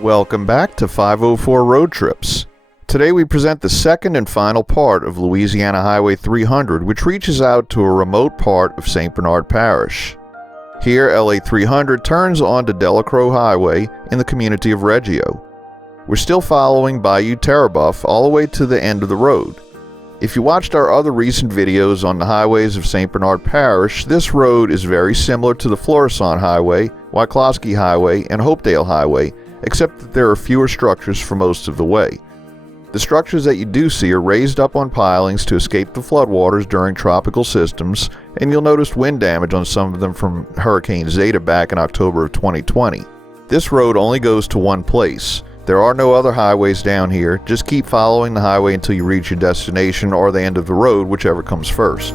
Welcome back to 504 Road Trips. Today we present the second and final part of Louisiana Highway 300, which reaches out to a remote part of St. Bernard Parish. Here, LA 300 turns onto Delacroix Highway in the community of Reggio. We're still following Bayou Terrebonne all the way to the end of the road. If you watched our other recent videos on the highways of St. Bernard Parish, this road is very similar to the Florissant Highway, Wyclosky Highway, and Hopedale Highway, except that there are fewer structures for most of the way. The structures that you do see are raised up on pilings to escape the floodwaters during tropical systems, and you'll notice wind damage on some of them from Hurricane Zeta back in October of 2020. This road only goes to one place. There are no other highways down here. Just keep following the highway until you reach your destination or the end of the road, whichever comes first.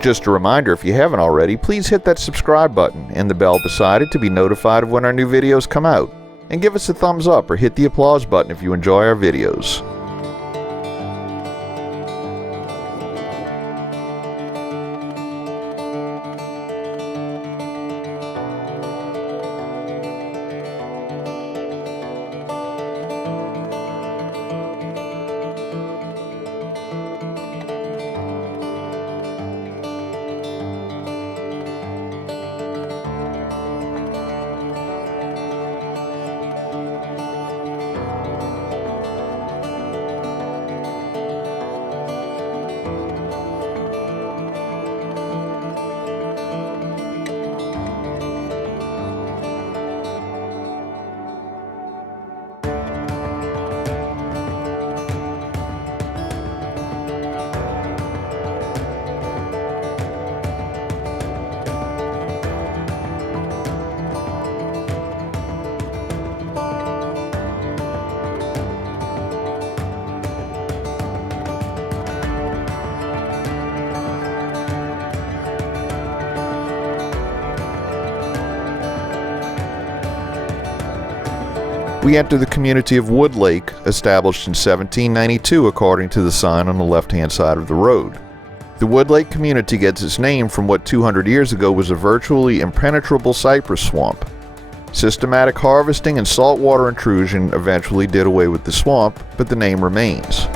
Just a reminder, if you haven't already, please hit that subscribe button and the bell beside it to be notified of when our new videos come out. And give us a thumbs up or hit the applause button if you enjoy our videos. We enter the community of Wood Lake, established in 1792 according to the sign on the left-hand side of the road. The Wood Lake community gets its name from what 200 years ago was a virtually impenetrable cypress swamp. Systematic harvesting and saltwater intrusion eventually did away with the swamp, but the name remains.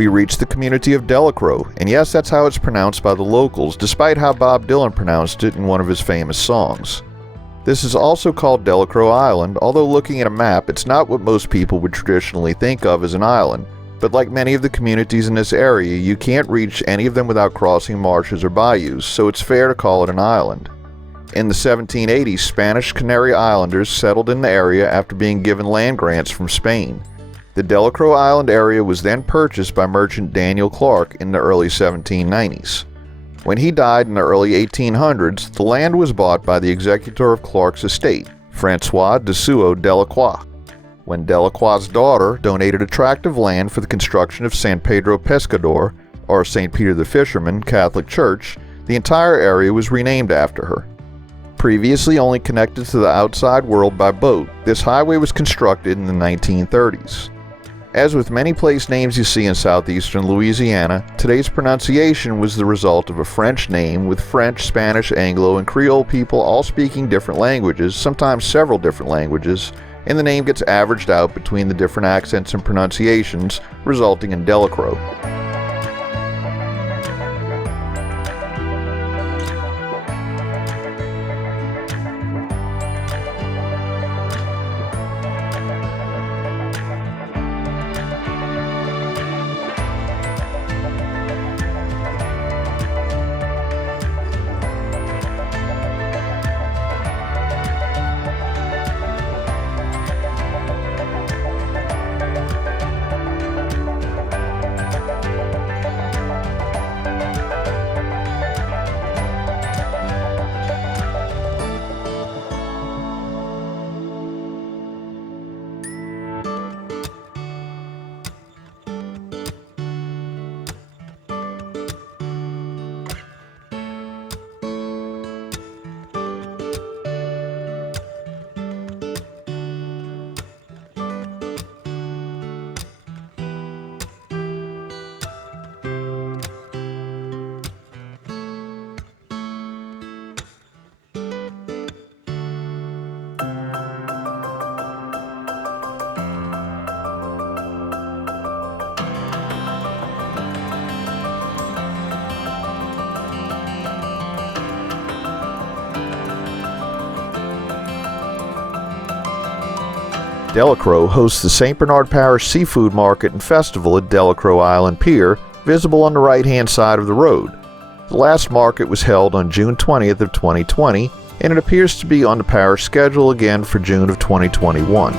We reach the community of Delacroix, and yes, that's how it's pronounced by the locals, despite how Bob Dylan pronounced it in one of his famous songs. This is also called Delacroix Island, although looking at a map, it's not what most people would traditionally think of as an island. But like many of the communities in this area, you can't reach any of them without crossing marshes or bayous, so it's fair to call it an island. In the 1780s, Spanish Canary Islanders settled in the area after being given land grants from Spain. The Delacroix Island area was then purchased by merchant Daniel Clark in the early 1790s. When he died in the early 1800s, the land was bought by the executor of Clark's estate, Francois de Suot Delacroix. When Delacroix's daughter donated a tract of land for the construction of San Pedro Pescador, or St. Peter the Fisherman, Catholic Church, the entire area was renamed after her. Previously only connected to the outside world by boat, this highway was constructed in the 1930s. As with many place names you see in southeastern Louisiana, today's pronunciation was the result of a French name with French, Spanish, Anglo, and Creole people all speaking different languages, sometimes several different languages, and the name gets averaged out between the different accents and pronunciations, resulting in Delacroix. Delacroix hosts the St. Bernard Parish Seafood Market and Festival at Delacroix Island Pier, visible on the right-hand side of the road. The last market was held on June 20th of 2020, and it appears to be on the parish schedule again for June of 2021.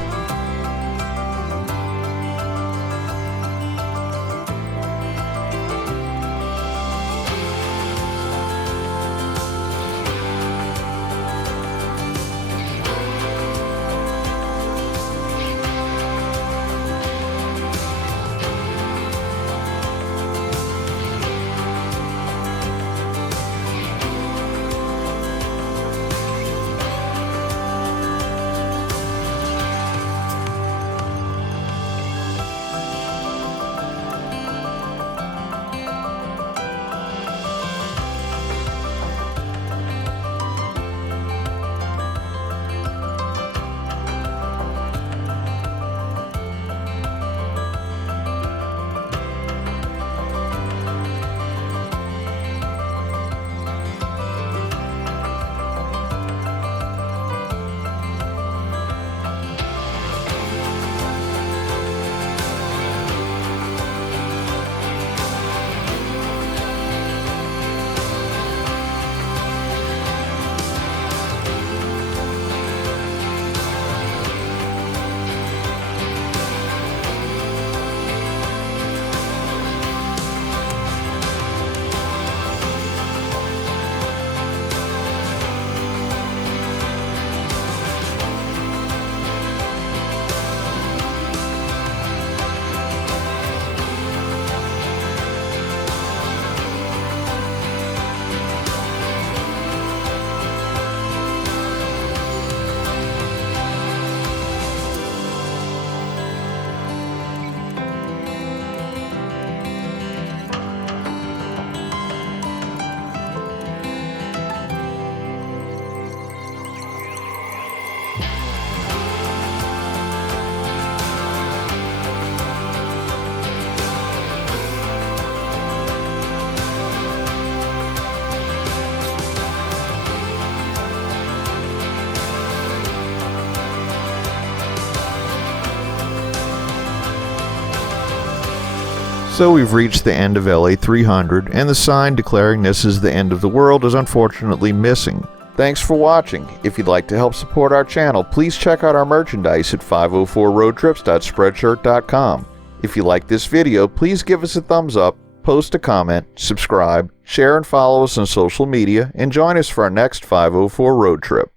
So we've reached the end of LA 300, and the sign declaring this is the end of the world is unfortunately missing. Thanks for watching. If you'd like to help support our channel, please check out our merchandise at 504roadtrips.spreadshirt.com. If you like this video, please give us a thumbs up, post a comment, subscribe, share and follow us on social media, and join us for our next 504 road trip.